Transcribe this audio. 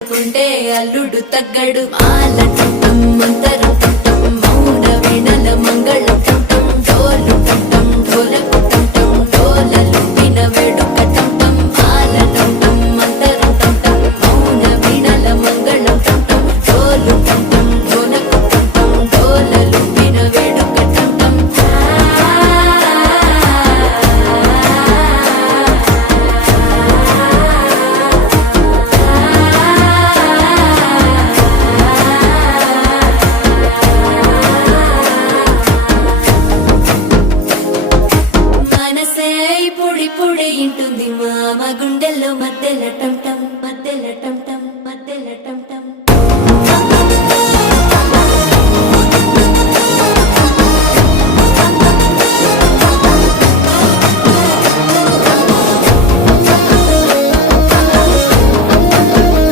కుంటే అల్లుడు తగ్గడు మాల చుట్టం మంతరు చుట్టం మౌన వీణల మంగళ చుట్టం డోలు చుట్టం డోలకు చుట్టం డోలలు విన వేడు